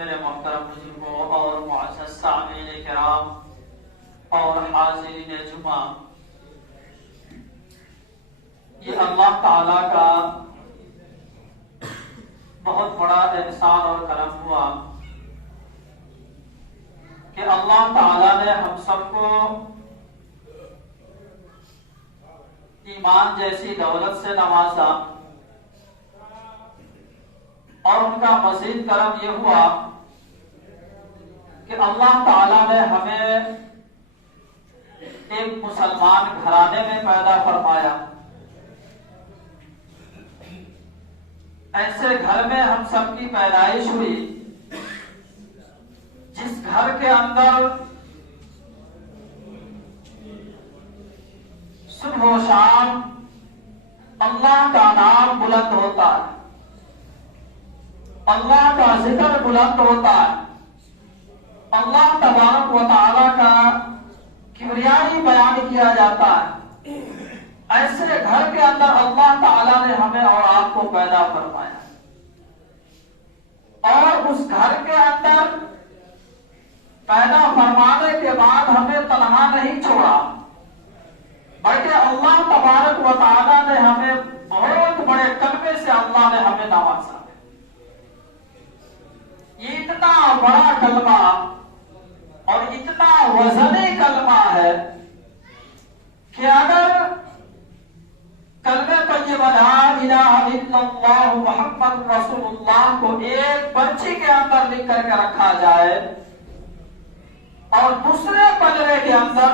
मेरे मोहतरम बुजुर्गों और मुअज़्ज़ज़ सामीन किराम और हाज़िरीन जुमा, ये अल्लाह ताला का बहुत बड़ा एहसान और करम हुआ कि अल्लाह ताला ने हम सबको ईमान जैसी दौलत से नवाजा और उनका मज़ीद करम ये हुआ कि अल्लाह ताला ने हमें एक मुसलमान घराने में पैदा फरमाया। ऐसे घर में हम सबकी पैदाइश हुई जिस घर के अंदर सुबह व शाम अल्लाह का नाम बुलंद होता है, अल्लाह का जिक्र बुलंद होता है, अल्लाह तबारक व तआला का किबरियाई बयान किया जाता है। ऐसे घर के अंदर अल्लाह ताला ने हमें और आपको पैदा फरमाया और उस घर के अंदर पैदा फरमाने के बाद हमें तन्हा नहीं छोड़ा, बल्कि अल्लाह तबारक व तआला ने हमें बहुत बड़े कलमे से अल्लाह ने हमें नवाजा। ये इतना बड़ा कलमा और इतना वजनी कलमा है कि अगर कलमे तय्यबा ला इलाहा इल्लल्लाह मुहम्मद रसूलुल्लाह को एक पर्ची के अंदर लिख करके रखा जाए और दूसरे पलड़े के अंदर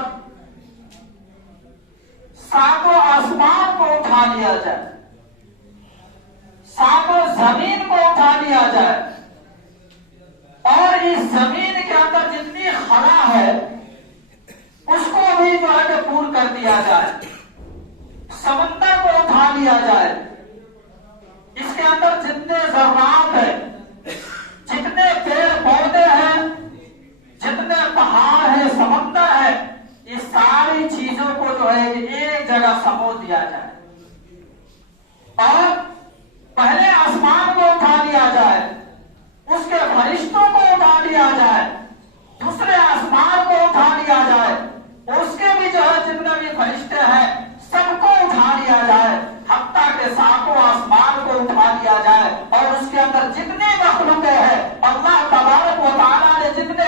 सातों आसमान को उठा लिया जाए, सातों जमीन को उठा लिया जाए और इस जमीन के अंदर जितनी खला है उसको भी जो है कि पूर्ण कर दिया जाए, समंदर को उठा लिया जाए, इसके अंदर जितने जर्रात है, जितने पेड़ पौधे हैं, जितने पहाड़ है, समंदर है, इस सारी चीजों को जो है एक जगह समो दिया जाए और पहले आसमान को उठा लिया जाए, उसके फरिश्तों को उठा लिया जाए, दूसरे आसमान को उठा लिया जाए, उसके भी जो है जितने भी फरिश्ते हैं सबको उठा लिया जाए, हत्ता के सातों आसमान को उठा लिया जाए और उसके अंदर जितने मखलूक है अल्लाह तबारक व तआला ने जितने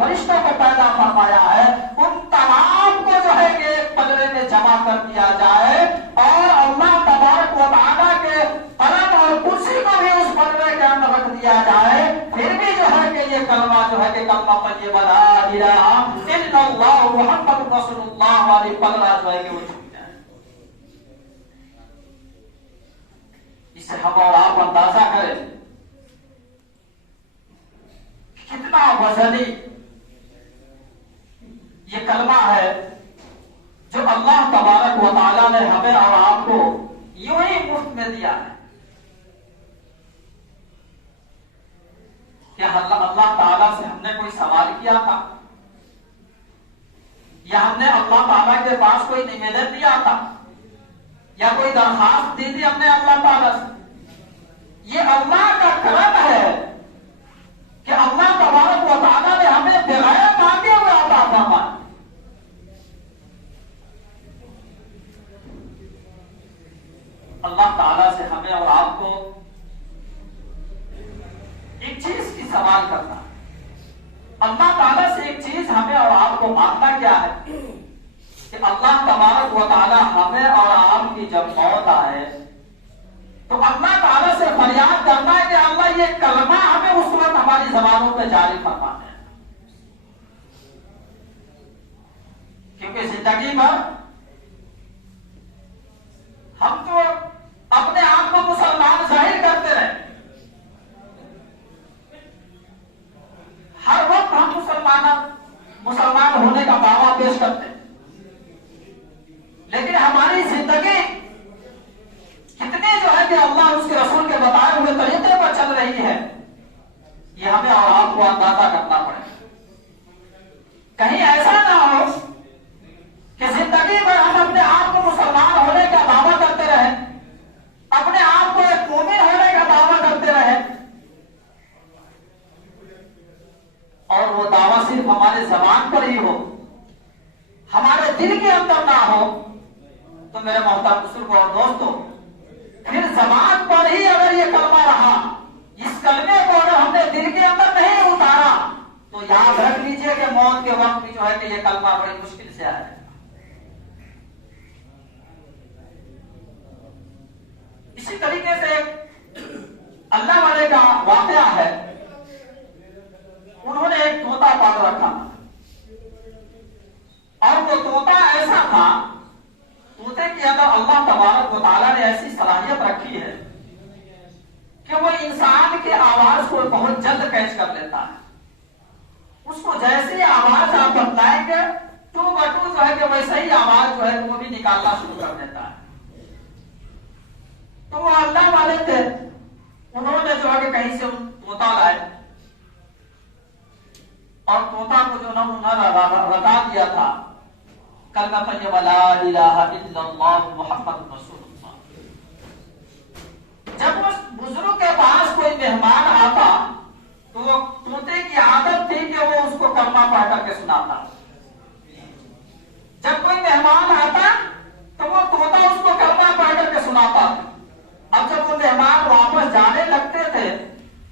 फरिश्तों को पैदा फरमाया है उन तमाम को जो है कि एक पलड़े में जमा कर दिया जाए और अल्लाह तबारक व तआला के कलम और कुर्सी को भी उस पलड़े के अंदर रख दिया जाए, फिर भी जो है कि ये कलमा जो है कि कलमा तय्यबा ला इलाहा इल्लल्लाह मुहम्मद रसूलुल्लाह वाली पलड़ा जो है कि वो छूट जाए। इससे हम और आप अंदाजा करें कितना वजनी ये कलमा है जो अल्लाह तबारक व तआला ने हमें और आपको यूं ही मुफ्त में दिया है। क्या अल्लाह ताला से हमने कोई सवाल किया था या हमने अल्लाह ताला के पास कोई निवेदन दिया था या कोई दरखास्त दी थी हमने अल्लाह ताला से? ये अल्लाह का करम है कि अल्लाह तबारक व तआला ने हमें बगैर मांगे हुए अता फरमाया। अल्लाह ताला से हमें और आपको एक चीज की सवाल करना है। अल्लाह ताला से एक चीज हमें और आपको मांगना क्या है कि अल्लाह तबारक व तआला हमें और आपकी जब मौत आए तो अल्लाह ताला से फरियाद करना है कि अल्लाह ये कलमा हमें उस वक्त हमारी जबानों पे जारी फरमाना है। क्योंकि जिंदगी भर हम तो अपने आप को मुसलमान जाहिर करते रहे, हर वक्त हम मुसलमान होने का दावा पेश करते हैं, लेकिन हमारी जिंदगी कितने जो है कि अल्लाह उसके रसूल के बताए हुए तरीके पर चल रही है, ये हमें और आपको अंदाजा करना पड़ेगा। कहीं ऐसा ना हो कि जिंदगी भर हम अपने आप को मुसलमान होने का दावा करते रहे, अपने आप को एक मोमिन होने का दावा करते रहे और वो दावा सिर्फ हमारे जबान पर ही हो, हमारे दिल के अंदर ना हो, तो मेरे मोहतरम बुजुर्ग और दोस्तों, फिर जबान पर ही अगर ये कलमा रहा, इस कलमे को अगर हमने दिल के अंदर नहीं उतारा, तो याद रख लीजिए कि मौत के वक्त भी जो है कि ये कलमा बड़ी मुश्किल से आए। इसी तरीके से अल्लाह वाले का वाकया है, उन्होंने एक तोता पाल रखा और वो तोता ऐसा था, तोते के अंदर अल्लाह तबारक व तआला ने ऐसी सलाहियत रखी है कि वो इंसान के आवाज को बहुत जल्द कैच कर लेता है। उसको जैसे आवाज आप बताएंगे टू बटू जो है कि वैसे ही आवाज जो है वो भी निकालना शुरू कर देता है। तो वो अल्लाह वाले थे, उन्होंने जो है कि कहीं से तोता लाए और तोता को जो उन्होंने बता दिया था कलमा तय्यबा ला इलाहा इल्लल्लाह मुहम्मदुर रसूलुल्लाह। जब उस बुजुर्ग के पास कोई मेहमान आता तो वो तोते की आदत थी कि वो उसको कलमा पढ़ करके सुनाता। जब कोई मेहमान आता तो वो तोता उसको कलमा पढ़ करके सुनाता। अब जब वो मेहमान वापस जाने लगते थे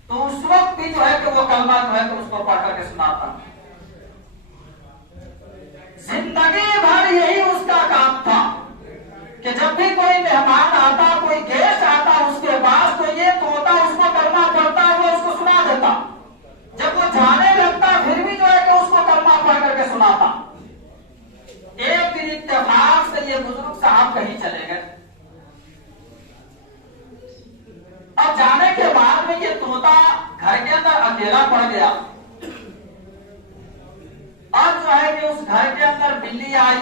तो उस वक्त भी जो है कि वो कलमा जो है कि उसको पढ़ करके सुनाता। जिंदगी भर यही उसका काम था कि जब भी कोई मेहमान आता, कोई गेस्ट आता उसके पास, तो ये तोता उसको कलमा पढ़ता, वो उसको सुना देता। जब वो जाने लगता फिर भी जो है कि उसको कलमा पढ़ करके सुनाता। एक दिन इत्तेफाक से ये बुजुर्ग साहब कहीं चले गए। अब जाने के बाद में ये तोता घर के अंदर अकेला पड़ गया और जो है कि उस घर के अंदर बिल्ली आई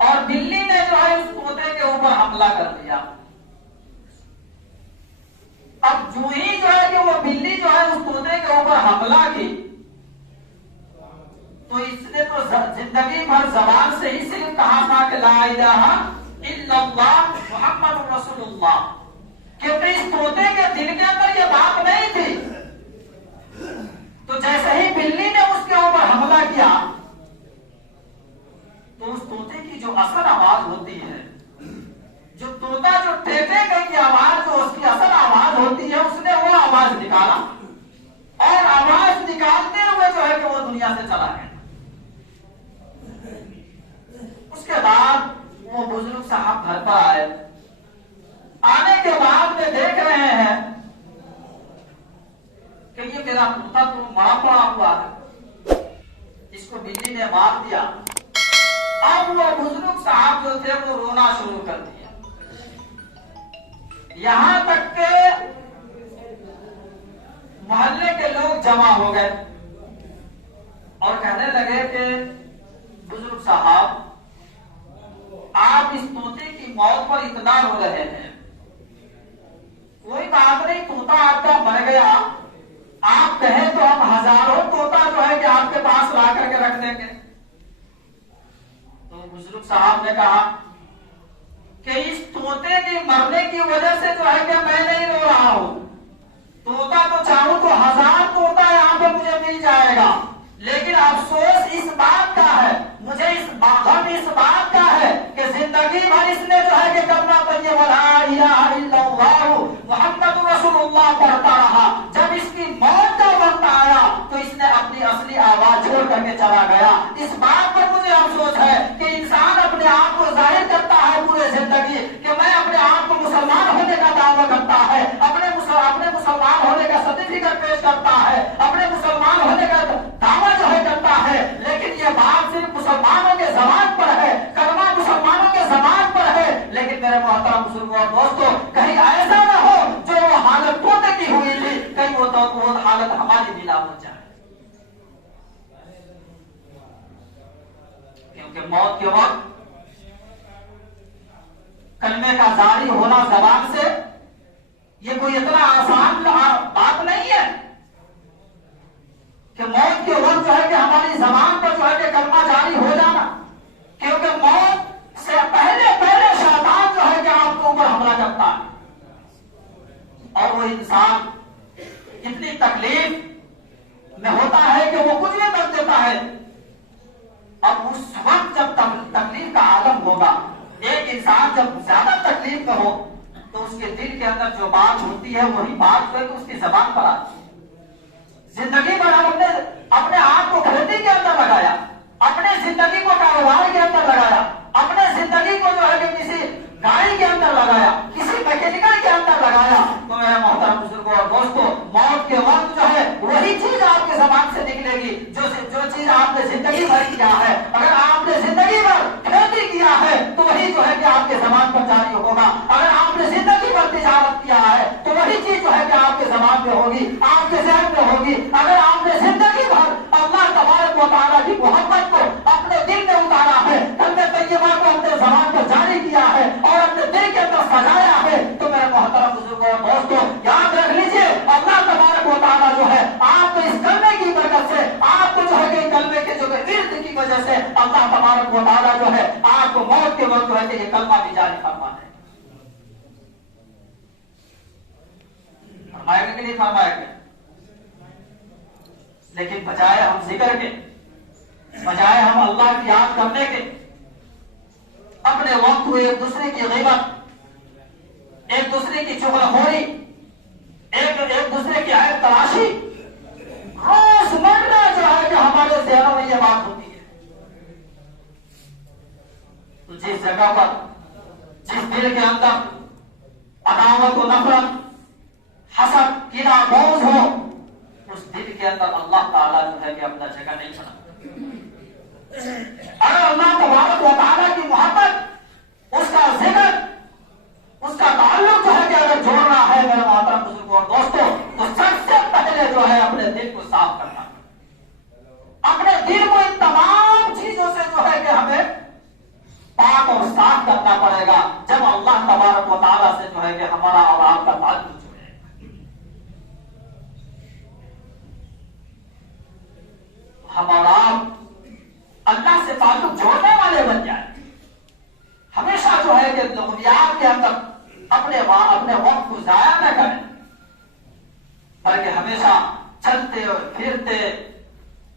और बिल्ली ने जो है उस तोते के ऊपर हमला कर दिया। अब जो ही जो है कि वो बिल्ली जो है उस तोते के ऊपर हमला की तो इसने तो जिंदगी भर जबान से ही सिर्फ कहा था कि ला इलाहा इल्लल्लाह मुहम्मदुर रसूलुल्लाह, क्योंकि इस तोते के दिल के अंदर ये बात नहीं थी। तो जैसे ही बिल्ली ने उसके ऊपर हमला किया तो उस तोते की जो असल आवाज होती है, जो तोता जो टेटेगा की आवाज, जो उसकी असल आवाज होती है, उसने वो आवाज निकाला और आवाज निकालते हुए जो है कि वो दुनिया से चला गया। उसके बाद वो बुजुर्ग साहब घर पर आए। आने के बाद में देख रहे हैं कि ये मेरा तोता तो मरा पड़ा हुआ है, इसको बिल्ली ने मार दिया। अब वो बुजुर्ग साहब जो थे वो रोना शुरू कर दिया। यहां तक के मोहल्ले के लोग जमा हो गए और कहने लगे कि बुजुर्ग साहब, आप इस तोते की मौत पर इतना रो रहे हैं। कोई बात नहीं, तोता आपका मर गया, आप कहें तो हम हजारों तोता जो है कि आपके पास ला करके रख देंगे। तो बुजुर्ग साहब ने कहा कि इस तोते के मरने की वजह से जो है कि मैं नहीं रो रहा हूं। तोता तो चाहूं तो 1000 तोता यहाँ पे मुझे मिल जाएगा, लेकिन अफसोस इस बात का है, मुझे इस बात का है कि जिंदगी भर इसने जो है कि कलमा तैयब ला इलाहा इल्लल्लाह मुहम्मदुर रसूलुल्लाह पढ़ता रहा। जब इसकी मौत का वक्त आया तो इसने अपनी असली आवाज छोड़ करके चला गया। इस बात पर मुझे अफसोस है कि इंसान अपने आप को जाहिर करता है पूरे जिंदगी कि मैं अपने आप को मुसलमान होने का दावा करता है, अपने मुसलमान होने का सर्टिफिकेट पेश करता है, अपने मुसलमान होने का दावा जो है करता है, लेकिन ये बात सिर्फ मुसलमानों के जबान पर है, कलमा मुसलमानों के जबान पर है। लेकिन मेरे मोहतरम बुजुर्गों और दोस्तों, कहीं ऐसा ना हो जो वो हालत तोते की हुई थी, कहीं वो हालत हमारी भी ना हो जाए। क्योंकि मौत के वक्त कलमे का जारी होना जबान से ये कोई इतना आसान बात नहीं है कि मौत के वक्त जो है कि हमारी जबान पर जो है कि कलमा जारी हो जाना। क्योंकि मौत से पहले शैतान जो है कि आपके ऊपर हमला करता है और वो इंसान इतनी तकलीफ में होता है कि वो कुछ भी कर देता है। अब उस वक्त जब तकलीफ का आलम होगा, एक इंसान जब ज्यादा तकलीफ में हो तो उसके दिल के अंदर जो बात होती है वही बात जो है कि उसकी जबान पर आती है। जिंदगी भर हमने अपने आप को खेती के अंदर लगाया, अपने जिंदगी को कारोबार के अंदर लगाया, अपने जिंदगी को जो है कि किसी गाड़ी के अंदर लगाया, किसी मैकेनिकल के अंदर लगाया। तो मेरे मोहतरम बुजुर्गों और दोस्तों, मौत के वक्त जो है वही चीज आपके जबान से निकलेगी जो चीज आपने जिंदगी भर किया है। अगर आपने जिंदगी भर खेती किया है तो वही जो है कि आपके जबान पर जारी होगा। अगर आपने जिंदगी भर तिजारत किया है तो वही चीज जो है कि आपके जबान पे होगी, आपके जहन में होगी। अगर आपने जिंदगी भर अल्लाह तबारक व तआला की मोहब्बत को अपने दिल में उतारा है, कलमे तैयबा को अपने जबान पर जारी किया है और अपने दिल के अंदर सजाया है, तो मेरे मोहतरम बुजुर्गों और दोस्तों, याद रख लीजिए, अल्लाह तबारक व तआला जो है आपको इस कलमे की बरकत से, आपको जो है कि कलमे के जो इर्द की वजह से अल्लाह तबारक व तआला जो है आपको मौत के वक्त जो है कि ये कलमा भी जारी फरमा है। फरमाएगा कि नहीं फरमाएगा? लेकिन बजाय हम जिक्र के, बजाय हम अल्लाह की याद करने के, अपने वक्त को एक दूसरे की ग़ीबत, एक दूसरे की चुगलखोरी, एक दूसरे की आयत तलाशी, रोजमर्रा जो है कि हमारे ज़हनों में यह बात होती है। तो जिस जगह पर, जिस दिल के अंदर अदावत और नफरत, हसद, कीना, बोझ हो, उस दिल के अंदर अल्लाह ताला जो है कि अपना जगह नहीं बना। अगर अल्लाह तबारक व तआला की मोहब्बत, उसका जिक्र, उसका ताल्लुक जो है कि अगर जोड़ना है मेरे मोहतरम बुजुर्गों और दोस्तों, तो सबसे पहले जो है अपने दिल को साफ करना, अपने दिल को इन तमाम चीजों से जो है कि हमें पाक और साफ करना पड़ेगा। जब अल्लाह तबारक व तआला से जो है कि हमारा और आपका ताल्लुक हमारा अल्लाह से ताल्लुक जोड़ने वाले बन जाए। हमेशा जो है कि दुनिया के अंदर अपने वक्त को जाया न करें, बल्कि हमेशा चलते फिरते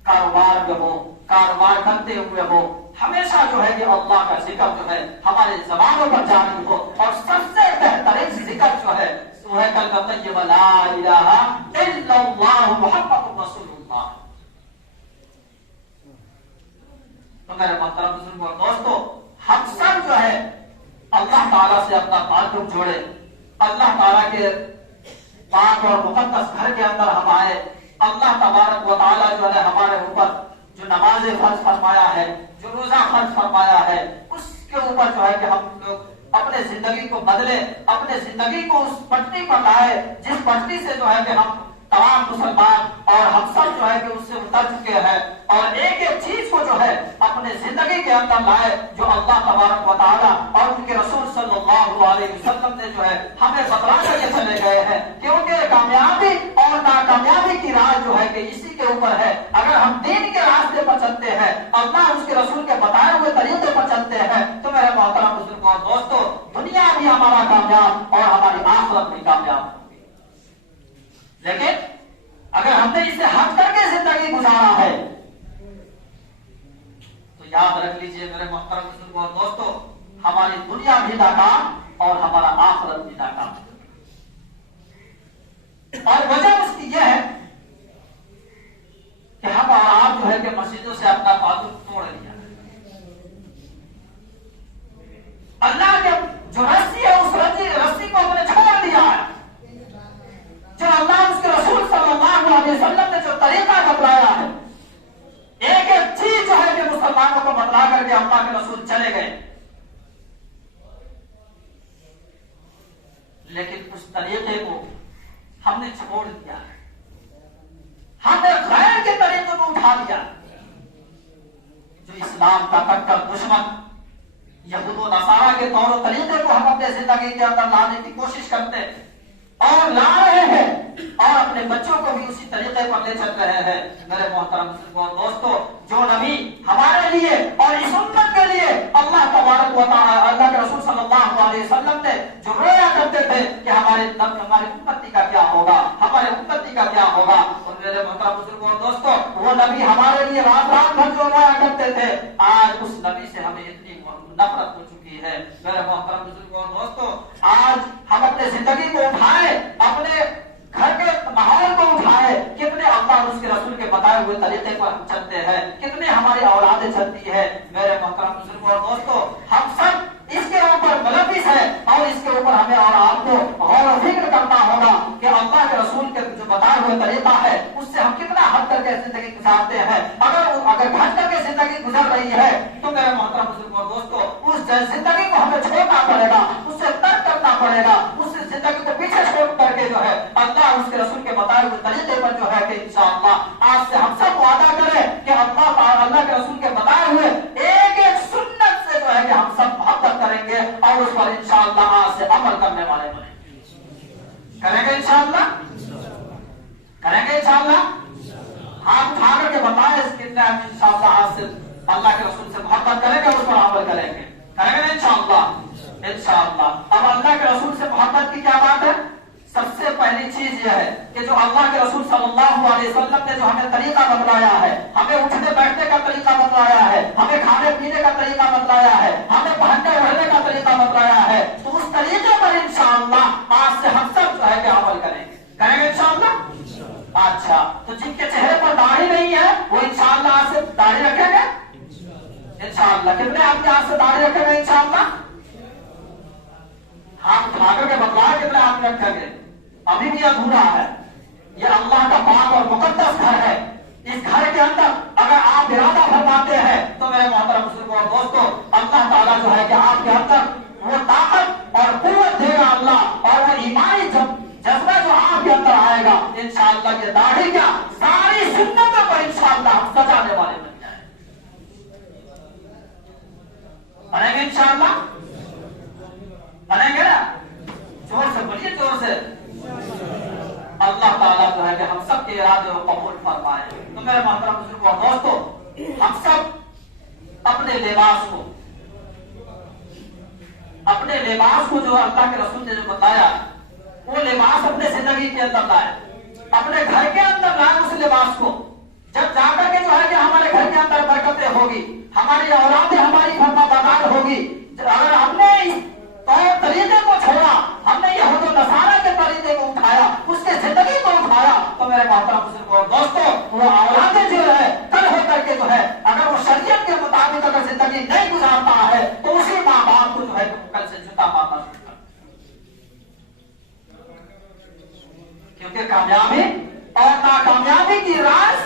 कारोबार में हो, कारोबार करते हुए हो, हमेशा जो है कि अल्लाह का जिक्र जो है हमारे जबानों पर जारी हो। और सबसे बेहतरीन जिक्र जो है वो है कलमा तैयबा ला इलाहा इल्लल्लाह मुहम्मदुर रसूलुल्लाह। तो मेरे मोहतरम बुजुर्गों और दोस्तों, हम सब जो है अल्लाह ताला से अपना ताल्लुक जोड़े, अल्लाह ताला के पाक और मुकद्दस घर के अंदर हम आए। अल्लाह तबारक व तआला जो है हमारे ऊपर जो नमाज़ फर्ज फरमाया है, जो रोजा फर्ज फरमाया है, उसके ऊपर जो है कि हम लोग अपने जिंदगी को बदले, अपने जिंदगी को उस पटरी पर लाए जिस पटरी से जो है कि हम तमाम मुसलमान और हम सब जो है कि उससे उतर चुके हैं, और एक एक चीज को जो है अपने जिंदगी के अंदर लाए जो अल्लाह तबारक व तआला और उनके रसूल सल्लल्लाहु अलैहि वसल्लम ने जो है हमें बतला करके चले गए हैं। क्योंकि कामयाबी और नाकामयाबी की राह जो है कि इसी के ऊपर है। अगर हम दीन के रास्ते पर चलते हैं, अल्लाह उसके रसूल के बताए हुए तरीके पर चलते हैं, तो मेरे मोहतरम बुजुर्गों और दोस्तों, दुनिया भी हमारा कामयाब और हमारी आखिरत भी कामयाब। लेकिन अगर हमने इससे हट करके जिंदगी गुजारा है तो याद रख लीजिए मेरे मोहतरम बुजुर्गों और दोस्तों, हमारी दुनिया भी नाकाम और हमारा आखिरत भी नाकाम। और वजह उसकी यह है कि हम और आप जो है कि मस्जिदों से अपना ताल्लुक तोड़ लिया। अल्लाह के जो रस्सी है उस रस्सी को हमने छोड़ दिया है। जो अल्लाह उसके रसूल सल्लल्लाहु अलैहि वसल्लम ने जो तरीका बतलाया है, एक एक चीज जो है कि मुसलमानों को बतला करके अल्लाह के रसूल चले गए, लेकिन उस तरीके को हमने छोड़ दिया है। हमने गैर के तरीके को उठा लिया। जो इस्लाम का कट्टर दुश्मन यहूद व नसारा के तौर तरीके को हम अपने जिंदगी के अंदर लाने की कोशिश करते हैं और ला रहे हैं, और अपने बच्चों को भी उसी तरीके पर ले चल रहे हैं। मेरे मोहतरम बुजुर्गों और दोस्तों, जो नबी हमारे लिए और इस उम्मत के लिए अल्लाह तबारक व तआला अल्लाह के रसूल सल्लल्लाहु अलैहि वसल्लम ने जो रोया करते थे कि हमारी उम्मती का क्या होगा, हमारे उम्मती का क्या होगा, और मेरे मोहतरम बुजुर्गों और दोस्तों, वो नबी हमारे लिए रात रात भर जो रोया करते थे, आज उस नबी से हमें इतनी नफरत हो चुकी है। मेरे मोहतरम बुजुर्गों और दोस्तों, आज हम अपने जिंदगी को उठाए, अपने घर के माहौल को उठाए, कितने अल्लाह और उसके रसूल के बताए हुए तरीके पर हम चलते हैं, कितने हमारी औलादें चलती है। मेरे मोहतरम बुजुर्गों और दोस्तों, हम सब इसके ऊपर मुलव्विस है और इसके ऊपर हमें और आपको गौर और फिक्र करना होगा कि अल्लाह के रसूल के जो बताए हुए तरीका है उससे हम कितना हद करके जिंदगी गुजारते हैं। अगर घट करके जिंदगी गुजर रही है तो मेरे मोहतरम बुजुर्गों और दोस्तों, उस जिंदगी को हमें छोड़ना पड़ेगा, उससे तर्क करना पड़ेगा, उस जिंदगी को पीछे छोड़ करके जो है अल्लाह उसके रसूल के बताए हुए तरीके पर जो है कि इंशाअल्लाह आज से हम सब वादा करें कि अल्लाह के रसूल के बताए हुए एक एक सुन्नत से जो है कि हम सब मोहब्बत करेंगे और उस पर इंशाअल्लाह आज से अमल करने वाले बनेंगे। करेंगे इंशाअल्लाह, करेंगे इंशाअल्लाह। हाथ उठा करके बताए कितने इंशाअल्लाह आज से अल्लाह के रसूल से मोहब्बत करेंगे, उस पर अमल करेंगे। करेंगे इंशाअल्लाह, इंशाअल्लाह। अब अल्लाह के रसूल से मोहब्बत की क्या बात है? सबसे पहली चीज यह है कि जो अल्लाह के रसूल सल्लल्लाहु अलैहि वसल्लम ने जो हमें तरीका बतलाया है, हमें उठने बैठने का तरीका बतलाया है, हमें खाने पीने का तरीका बतलाया है, हमें पहनने ओढ़ने का तरीका बतलाया है, तो उस तरीके पर इंशाअल्लाह आज से हम सब जो है कि अमल करेंगे। करेंगे इंशाअल्लाह। अच्छा, तो जिनके चेहरे पर दाढ़ी नहीं है वो इंशाअल्लाह आज से दाढ़ी रखेंगे इंशाअल्लाह। कितने आपके आज से दाढ़ी रखेंगे इंशाअल्लाह? हाथ उठा करके बतलाया कितने आप रखेंगे? अभी भी अधूरा है। ये अल्लाह का पाक और मुकद्दस घर है। इस घर के अंदर अगर आप इरादा फरमाते हैं तो मेरे मोहतरम बुजुर्गों और दोस्तों, अल्लाह ताला जो है कि आपके अंदर वो ताकत और कुव्वत देगा अल्लाह, और वो ईमानी जज्बा जो आपके अंदर आएगा इंशाअल्लाह, ये दाढ़ी क्या सारी सुन्नतों पर इंशाअल्लाह सजाने वाले बन जाए। बनेंगे इंशाअल्लाह, बनेंगे ना? जोर से बोलिए, जोर से। अल्लाह ताला जो है कि हम सब के इरादे को कबूल फरमाए। तो मेरे मोहतरम बुजुर्गों और दोस्तों, हम सब अपने लिबास को जो अल्लाह के रसूल ने जो बताया वो लिबास अपने जिंदगी के अंदर लाए, अपने घर के अंदर लाए उस लिबास को। जब जाकर के जो है कि हमारे घर के अंदर बरकतें होगी, हमारी औलादें हमारी फरमाबरदार होगी। अगर हमने इस तौर तरीके को छोड़ा, हमने यहूद व नसारा के तरीके को उठाया, उसके जिंदगी को उठाया, तो मेरे मोहतरम बुजुर्गों और दोस्तों, वो औलादें जो है कल होकर के जो है अगर वो शरीयत के मुताबिक अगर जिंदगी नहीं गुजारता है तो उसी माँ बाप को जो है कल से जूता मारना शुरू कर। क्योंकि कामयाबी और नाकामयाबी की राज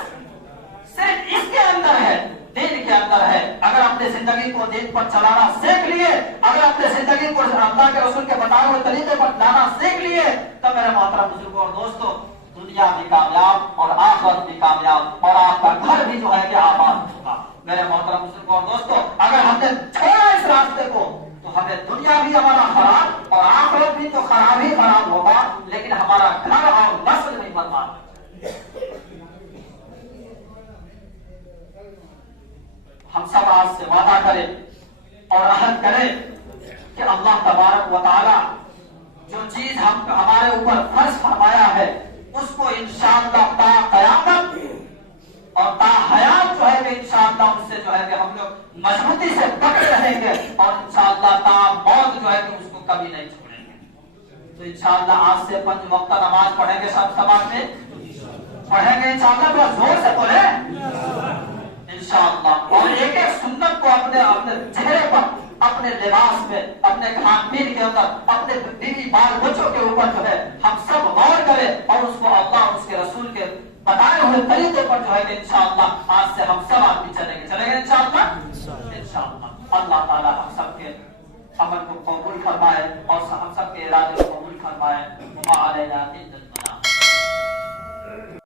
सिर्फ इसके अंदर है, दिन के अंदर है। अगर अपने जिंदगी को दिन पर चलाना सीख लिए, अगर अपने जिंदगी को अल्लाह के रसूल के बताए हुए तरीके पर जाना सीख लिए, तो मेरे मोहतरम बुजुर्गों और दोस्तों, दुनिया भी कामयाब और आखिरत भी कामयाब और आपका घर भी जो है कि आबाद होगा। मेरे मोहतरम बुजुर्गों और दोस्तों, अगर हमने छोड़ा इस रास्ते को तो हमें दुनिया भी हमारा खराब और आखिरत भी तो खराब ही खराब होगा, लेकिन हमारा घर और नस्ल नहीं बर्बाद। हम सब आज से वादा करें और अहद करें कि अल्लाह तबारक व तआला जो चीज हम हमारे ऊपर फर्ज फरमाया है उसको इंशाअल्लाह ता क़यामत और ता हयात जो है कि इंशाअल्लाह उससे जो है कि हम लोग मजबूती से पकड़े रहेंगे और इंशाअल्लाह ता मौत जो है कि उसको कभी नहीं छोड़ेंगे। तो इंशाअल्लाह आज से 5 वक्त नमाज पढ़ेंगे सब समाज में पढ़ेंगे इंशाअल्लाह, थोड़ा जोर से बोले इंशाअल्लाह। और एक एक सुन्नत को अपने अपने चेहरे पर, अपने लिबास में, अपने खान पीन के अंदर, अपने बीवी बाल बच्चों के ऊपर जो है हम सब गौर करें और उसको अल्लाह उसके रसूल के बताए हुए तरीके पर जो है कि इंशाअल्लाह आज से हम सब आदमी चलेंगे इंशाअल्लाह। अल्लाह ताला हम सबके अमल को कबूल फरमाए और हम सबके इरादे को कबूल फरमाए।